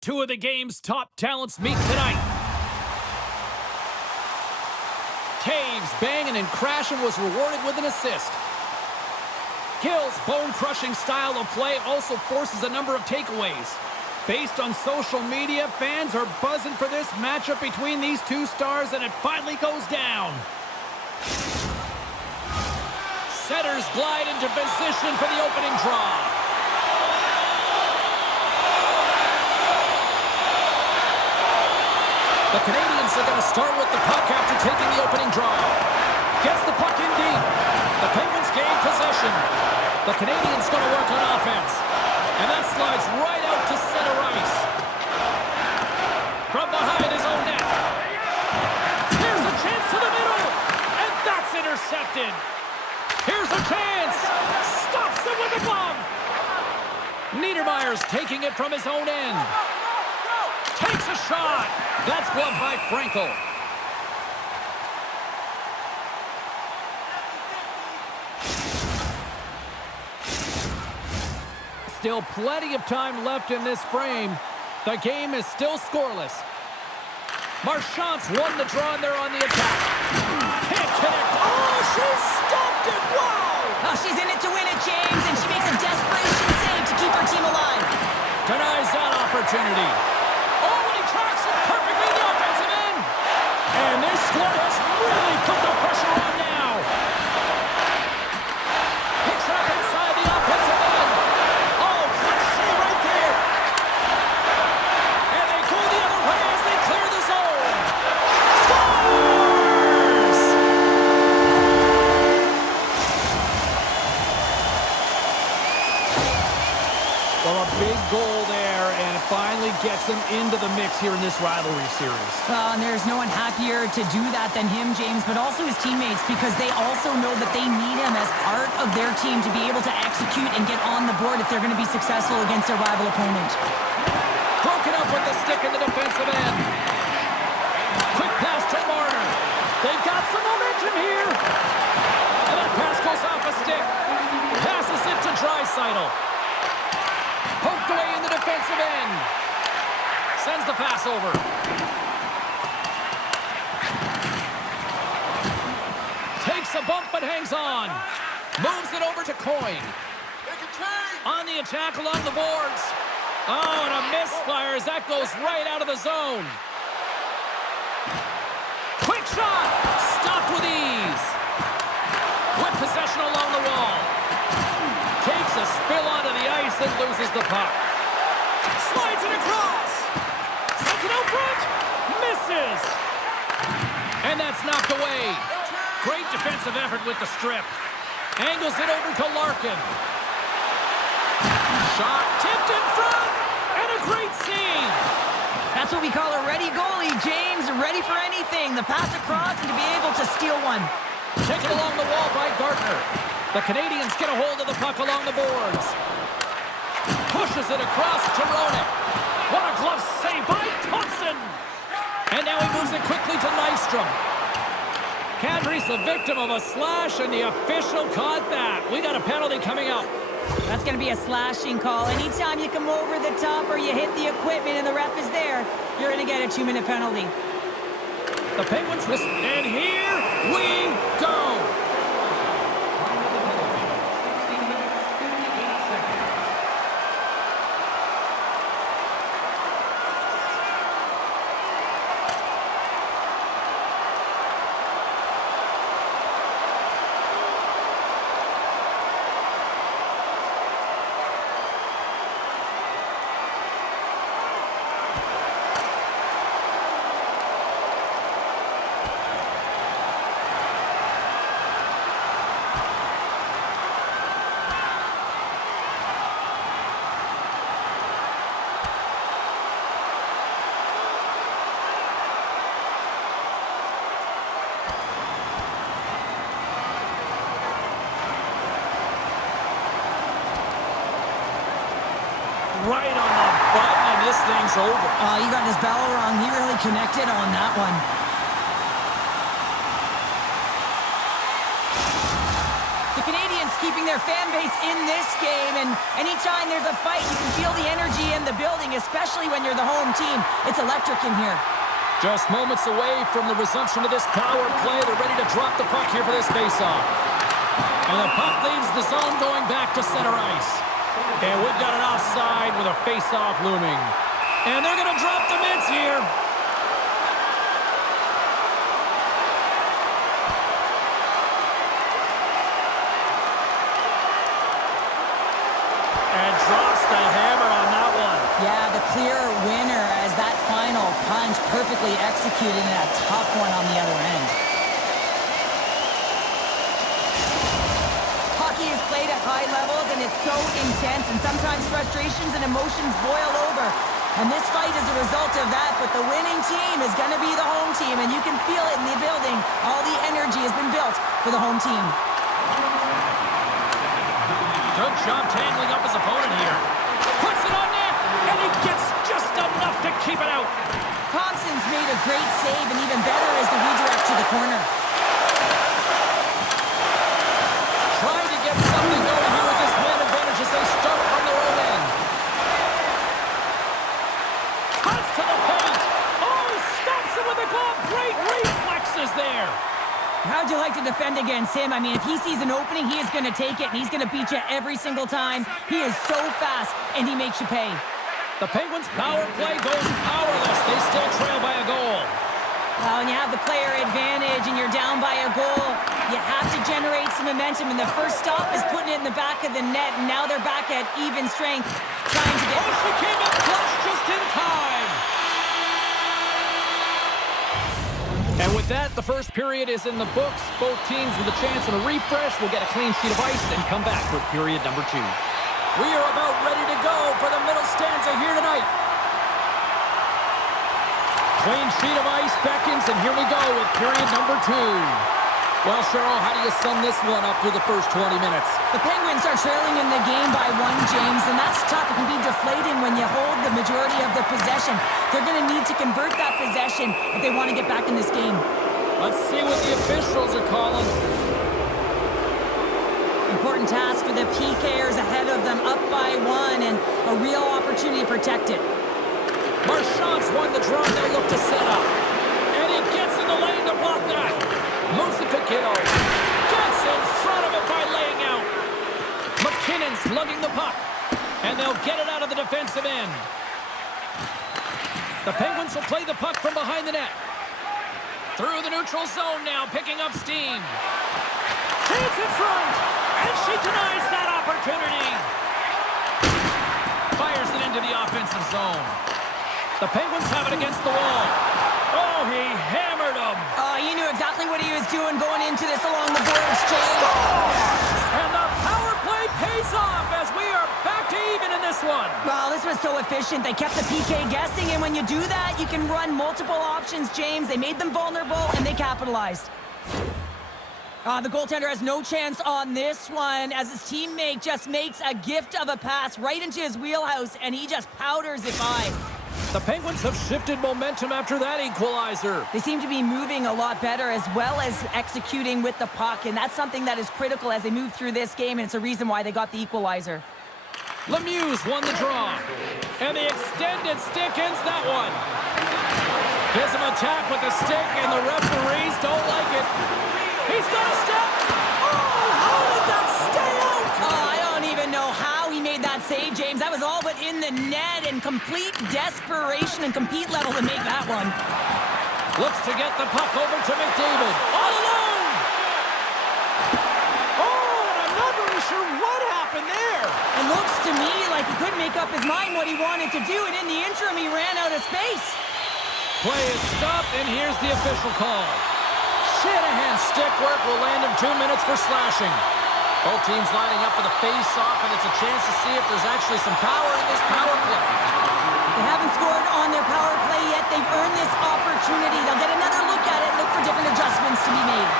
Two of the game's top talents meet tonight. Toews banging and crashing was rewarded with an assist. Gill's bone-crushing style of play also forces a number of takeaways. Based on social media, fans are buzzing for this matchup between these two stars, and it finally goes down. Setters glide into position for the opening draw. The Canadiens are going to start with the puck after taking the opening draw. Gets the puck in deep. The Penguins gain possession. The Canadiens going to work on offense. And that slides right out to center ice. From behind his own net. Here's a chance to the middle. And that's intercepted. Here's a chance. Stops it with a glove. Niedermayer's taking it from his own end. Takes a shot. That's gloved by Frankel. Still plenty of time left in this frame. The game is still scoreless. Marchand's won the draw and they're on the attack. Can't connect. Oh, she stopped it. Wow! Oh, she's in it to win it, James, and she makes a desperation save to keep her team alive. Denies that opportunity. Oh, and he tracks it perfectly in the offensive end. And this squad has really put the pressure on now. Picks it up inside the offensive end. Oh, clutch save right there. And they go the other way as they clear the zone. Scores! Well, a big goal there, and it finally gets them into the mix here in this rivalry series. And there's no one happier to do that than him, James, but also his teammates, because they also know that they need him as part of their team to be able to execute and get on the board if they're going to be successful against their rival opponent. Broken up with the stick in the defensive end. Quick pass to Marner. They've got some momentum here. And that pass goes off a stick. Passes it to Draisaitl. Poked away in the defensive end. Sends the pass over. Takes a bump but hangs on. Moves it over to Coyne. On the attack along the boards. Oh, and a misfire as that goes right out of the zone. Quick shot. Stopped with ease. With possession along the wall. Takes a spill onto the ice and loses the puck. Slides it across. Sends it out front. Misses. And that's knocked away. Great defensive effort with the strip. Angles it over to Larkin. Shot tipped in front. And a great save. That's what we call a ready goalie, James. Ready for anything. The pass across and to be able to steal one. Taken along the wall by Gardner. The Canadiens get a hold of the puck along the boards. Pushes it across to Roenick. What a glove save by Thompson. And now he moves it quickly to Nystrom. Kadri's the victim of a slash, and the official caught that. We got a penalty coming up. That's going to be a slashing call. Anytime you come over the top or you hit the equipment and the ref is there, you're going to get a 2-minute penalty. The Penguins whistle, and here we go. Right on the button, and this thing's over. Oh, he got his bell wrong. He really connected on that one. The Canadiens keeping their fan base in this game. And anytime there's a fight, you can feel the energy in the building, especially when you're the home team. It's electric in here. Just moments away from the resumption of this power play. They're ready to drop the puck here for this faceoff. And the puck leaves the zone going back to center ice. And we've got an offside with a faceoff looming. And they're going to drop the mitts here. And drops the hammer on that one. Yeah, the clear winner as that final punch perfectly executed and a tough one on the other end. Hockey is played at high levels and it's so intense, and sometimes frustrations and emotions boil over. And this fight is a result of that, but the winning team is going to be the home team, and you can feel it in the building. All the energy has been built for the home team. Good job tangling up his opponent here. Puts it on net, and he gets just enough to keep it out. Thompson's made a great save, and even better is the redirect to the corner. Trying to get something going here with this man advantage as they start from their own end. Cuts to the paint. Oh, he stops it with a glove. Great reflexes there. How'd you like to defend against him? I mean, if he sees an opening, he is going to take it, and he's going to beat you every single time. He is so fast, and he makes you pay. The Penguins' power play goes powerless. They still trail by a goal. Well, when you have the player advantage and you're down by a goal, you have to generate some momentum, and the first stop is putting it in the back of the net, and now they're back at even strength, trying to get... Oh, she came up clutch just in time. And with that, the first period is in the books. Both teams with a chance and a refresh will get a clean sheet of ice and come back for period number 2. We are about ready to go for the middle stanza here tonight. Clean sheet of ice beckons, and here we go with period number 2. Well, Cheryl, how do you sum this one up through the first 20 minutes? The Penguins are trailing in the game by 1, James, and that's tough. It can be deflating when you hold the majority of the possession. They're going to need to convert that possession if they want to get back in this game. Let's see what the officials are calling. Important task for the PKers ahead of them, up by 1, and a real opportunity to protect it. Marchand's won the draw. They'll look to set up. And he gets in the lane to block that. Moves it to Kittle. Gets in front of it by laying out. McKinnon's lugging the puck. And they'll get it out of the defensive end. The Penguins will play the puck from behind the net. Through the neutral zone now, picking up steam. She's in front. And she denies that opportunity. Fires it into the offensive zone. The Penguins have it against the wall. Oh, he hammered him. He knew exactly what he was doing going into this along the boards, James. And the power play pays off as we are back to even in this one. Well, this was so efficient. They kept the PK guessing, and when you do that, you can run multiple options, James. They made them vulnerable, and they capitalized. The goaltender has no chance on this one as his teammate just makes a gift of a pass right into his wheelhouse, and he just powders it by. The Penguins have shifted momentum after that equalizer. They seem to be moving a lot better as well as executing with the puck, and that's something that is critical as they move through this game, and it's a reason why they got the equalizer. Lemieux won the draw, and the extended stick ends that one. Gives him a tap with the stick, and the referees don't like it. He's got a step. Oh, how did that stay out? I don't even know how he made that save, James. That was all but in the net, and complete desperation and compete level to make that one. Looks to get the puck over to McDavid. All alone! Oh, and I'm not really sure what happened there. It looks to me like he couldn't make up his mind what he wanted to do, and in the interim, he ran out of space. Play is stopped, and here's the official call. Shanahan's stick work will land him 2 minutes for slashing. Both teams lining up for the face-off, and it's a chance to see if there's actually some power in this power play. They haven't scored on their power play yet. They've earned this opportunity. They'll get another look at it, look for different adjustments to be made.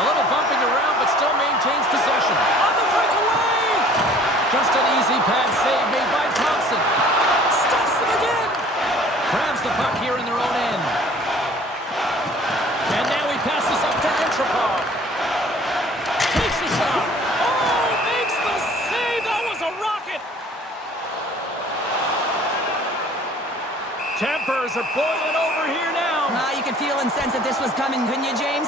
A little bumping around, but still maintains possession. On the breakaway! Just an easy pad save made by Thompson. Stuffs him again! Grabs the puck here in their own end. And now he passes up to Antropov. Takes a shot. Oh, Things are boiling over here now. You could feel and sense that this was coming, couldn't you, James?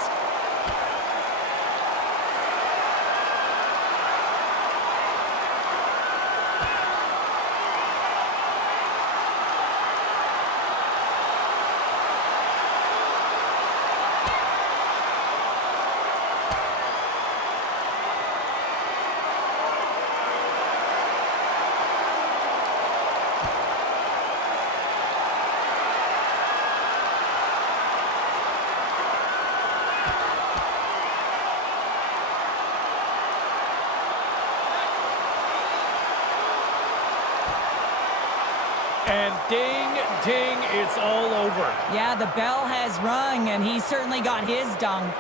And ding, ding, it's all over. Yeah, the bell has rung, and he certainly got his dung.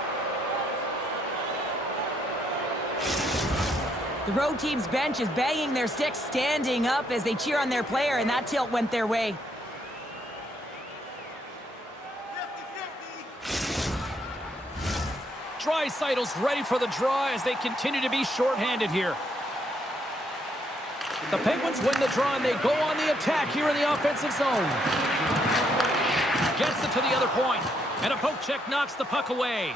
The road team's bench is banging their sticks, standing up as they cheer on their player, and that tilt went their way. Draisaitl's ready for the draw as they continue to be shorthanded here. The Penguins win the draw, and they go on the attack here in the offensive zone. Gets it to the other point, and a poke check knocks the puck away.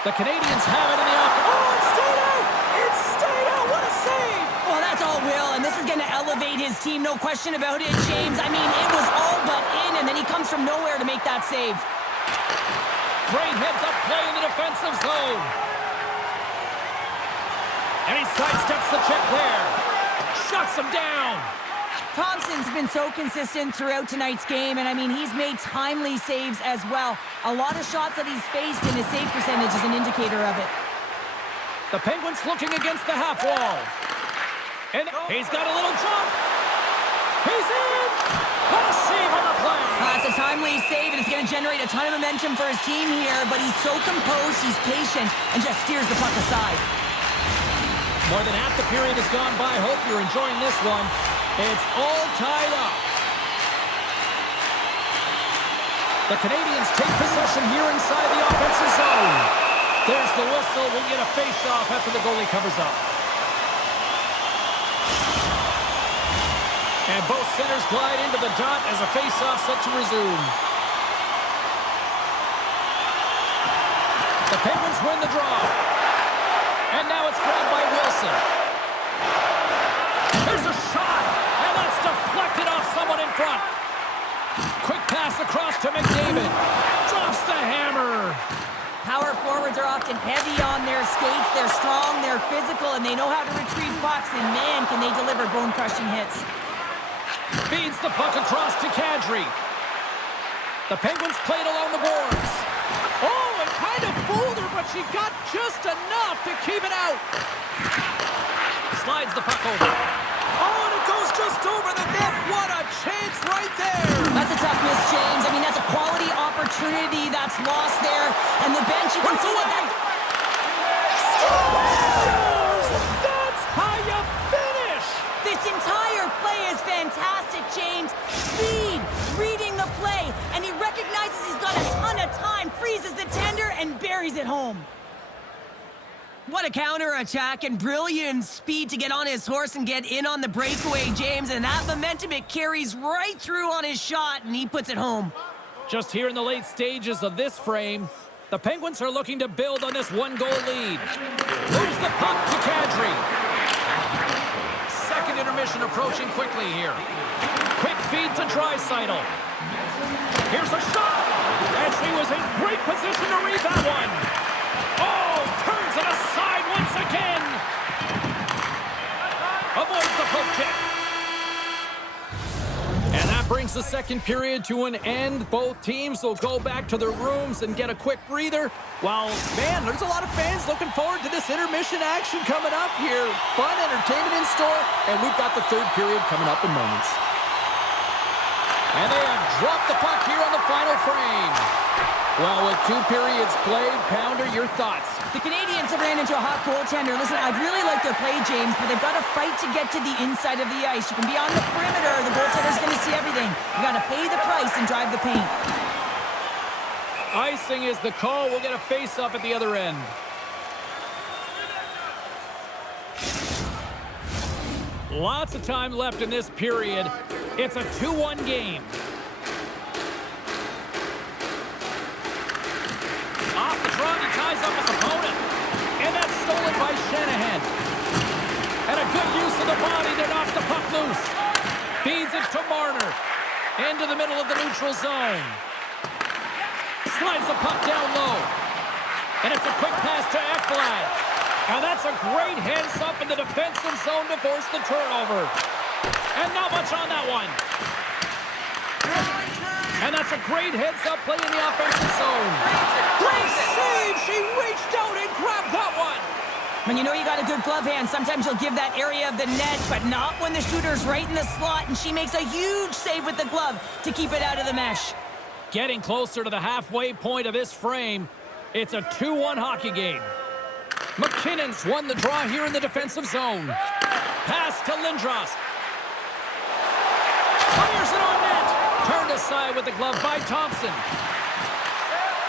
The Canadians have it in the offense. Oh, it stayed out! It stayed out! What a save! Well, that's all Will, and this is going to elevate his team, no question about it, James. I mean, it was all but in, and then he comes from nowhere to make that save. Great heads-up play in the defensive zone. And he sidesteps the check there. Shuts him down. Thompson's been so consistent throughout tonight's game, and I mean, he's made timely saves as well. A lot of shots that he's faced, and his save percentage is an indicator of it. The Penguins looking against the half wall. And he's got a little jump. He's in. What a save on the play. It's a timely save, and it's going to generate a ton of momentum for his team here, but he's so composed, he's patient, and just steers the puck aside. More than half the period has gone by. Hope you're enjoying this one. It's all tied up. The Canadians take possession here inside the offensive zone. There's the whistle. We'll get a face-off after the goalie covers up. And both centers glide into the dot as a face-off set to resume. The Penguins win the draw. And now it's grabbed by Wilson. There's a shot, and that's deflected off someone in front. Quick pass across to McDavid. Drops the hammer. Power forwards are often heavy on their skates. They're strong, they're physical, and they know how to retrieve pucks, and man, can they deliver bone-crushing hits. Feeds the puck across to Kadri. The Penguins played along the boards. Oh, it kind of fooled her, but she got just enough to keep it out. Slides the puck over. Oh, and it goes just over the net. What a chance right there. That's a tough miss, James. I mean, that's a quality opportunity that's lost there. And the bench, you can see that. That's how you finish. This entire play is fantastic, James. Speed, reading the play, and he recognizes he's got a ton of time, freezes the tender, and buries it home. What a counterattack and brilliant speed to get on his horse and get in on the breakaway, James. And that momentum, it carries right through on his shot, and he puts it home. Just here in the late stages of this frame, the Penguins are looking to build on this one-goal lead. Moves the puck to Kadri. Second intermission approaching quickly here. Quick feed to Draisaitl. Here's a shot. And she was in great position to read that one. Oh, turns it aside once again. Avoids the poke check. And that brings the second period to an end. Both teams will go back to their rooms and get a quick breather. While, man, there's a lot of fans looking forward to this intermission action coming up here. Fun entertainment in store, and we've got the third period coming up in moments. And they have dropped the puck here on the final frame. Well, with 2 periods played, Pounder, your thoughts? The Canadians have ran into a hot goaltender. Listen, I'd really like their play, James, but they've got to fight to get to the inside of the ice. You can be on the perimeter. The goaltender's going to see everything. You got to pay the price and drive the paint. Icing is the call. We'll get a face-off at the other end. Lots of time left in this period. It's a 2-1 game. by Shanahan. And a good use of the body to knock the puck loose. Feeds it to Marner. Into the middle of the neutral zone. Slides the puck down low. And it's a quick pass to Ekblad. And that's a great heads-up in the defensive zone to force the turnover. And not much on that one. And that's a great heads-up play in the offensive zone. Great save! She reached out and grabbed that one. When you know you got a good glove hand, sometimes you'll give that area of the net, but not when the shooter's right in the slot, and she makes a huge save with the glove to keep it out of the mesh. Getting closer to the halfway point of this frame. It's a 2-1 hockey game. McKinnon's won the draw here in the defensive zone. Pass to Lindros. Fires it on net. Turned aside with the glove by Thompson.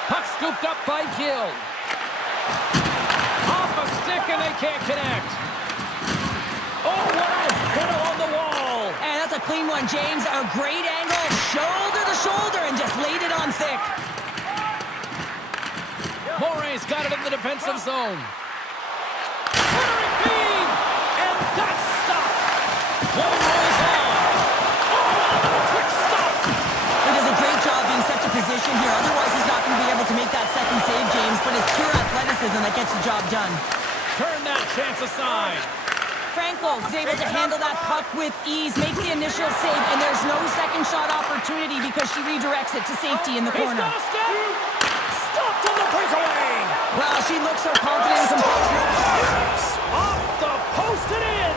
Puck scooped up by Gill. Off a stick and they can't connect. Oh, what a hit on the wall. And that's a clean one, James. A great angle, shoulder to shoulder, and just laid it on thick. Morey's got it in the defensive zone. Centering feed, and that's stopped. Play rolls on. Oh, another quick stop. He does a great job being such a position here. Otherwise, he's not going to be able to make that second save, James, but it's pure athleticism that gets the job done. Turn that chance aside. Franco is able to handle that puck with ease, makes the initial save, and there's no second shot opportunity because she redirects it to safety in the He's corner. got a step. Stopped on the breakaway. Well, she looks so confident and composed. Off the post and in.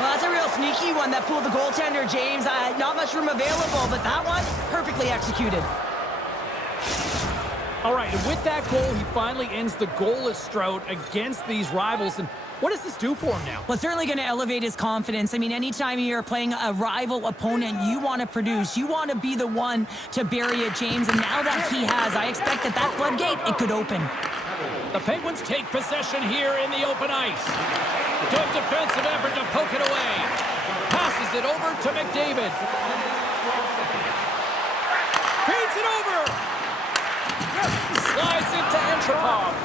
Well, that's a real sneaky one that fooled the goaltender, James. Not much room available, but that one, perfectly executed. All right, and with that goal, he finally ends the goalless drought against these rivals. And what does this do for him now? Well, it's certainly going to elevate his confidence. I mean, anytime you're playing a rival opponent, you want to produce. You want to be the one to bury it, James. And now that he has, I expect that floodgate, it could open. The Penguins take possession here in the open ice. Good defensive effort to poke it away. Passes it over to McDavid. Feeds it over. Slides it to Antropov.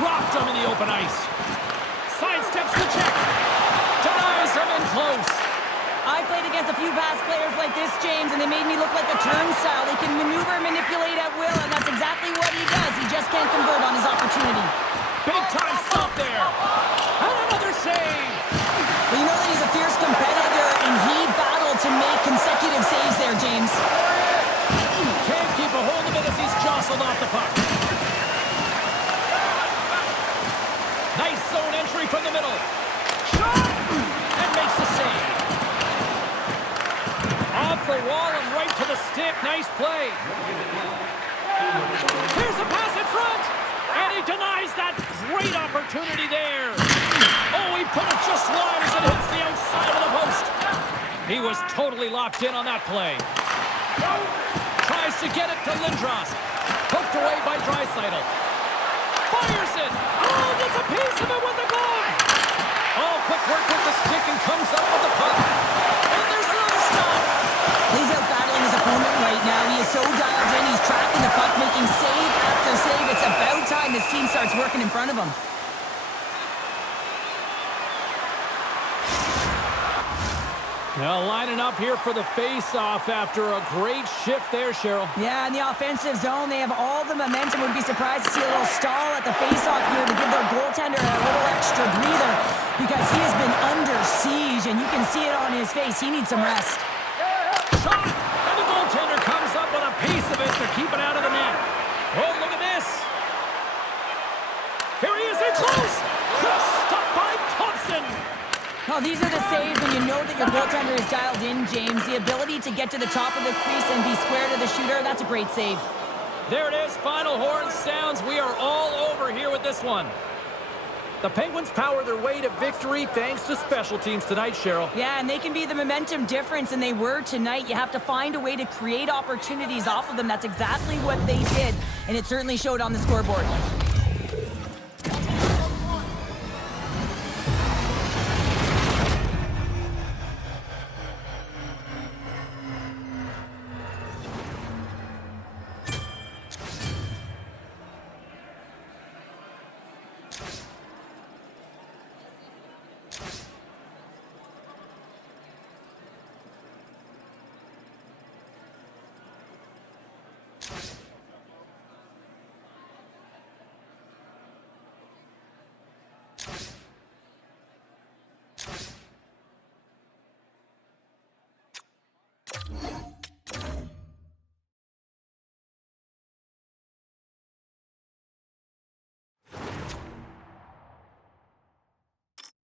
Dropped him in the open ice. Sidesteps the check. Denies him in close. I played against a few fast players like this, James, and they made me look like a turnstile. They can maneuver and manipulate at will, and that's exactly what he does. He just can't convert on his opportunity. Big time stop there. And another save. Well, you know that he's a fierce competitor, and he battled to make consecutive saves there, James. Can't keep a hold of it as he's jostled off the puck. Nice zone entry from the middle. Shot! And makes the save. Off the wall and right to the stick. Nice play. Here's a pass in front. And he denies that great opportunity there. Oh, he put it just wide as it hits the outside of the post. He was totally locked in on that play. Tries to get it to Lindros. Poked away by Draisaitl. Fires it. Oh, gets a piece of it with the glove. Oh, quick work with the stick and comes up with the puck. And there's another stop. He's out battling his opponent right now. He is so dialed in. He's tracking the puck, making save after save. It's about time his team starts working in front of him. Now lining up here for the face-off after a great shift there, Cheryl. Yeah, in the offensive zone, they have all the momentum. Would be surprised to see a little stall at the face-off here to give their goaltender a little extra breather because he has been under siege, and you can see it on his face. He needs some rest. Shot! And the goaltender comes up with a piece of it to keep it out of the net. Oh, look at this. Here he is in close. Quick stop by Thompson. Oh, these are the saves when you know that your goaltender is dialed in, James. The ability to get to the top of the crease and be square to the shooter, that's a great save. There it is. Final horn sounds. We are all over here with this one. The Penguins power their way to victory thanks to special teams tonight, Cheryl. Yeah, and they can be the momentum difference, and they were tonight. You have to find a way to create opportunities off of them. That's exactly what they did, and it certainly showed on the scoreboard.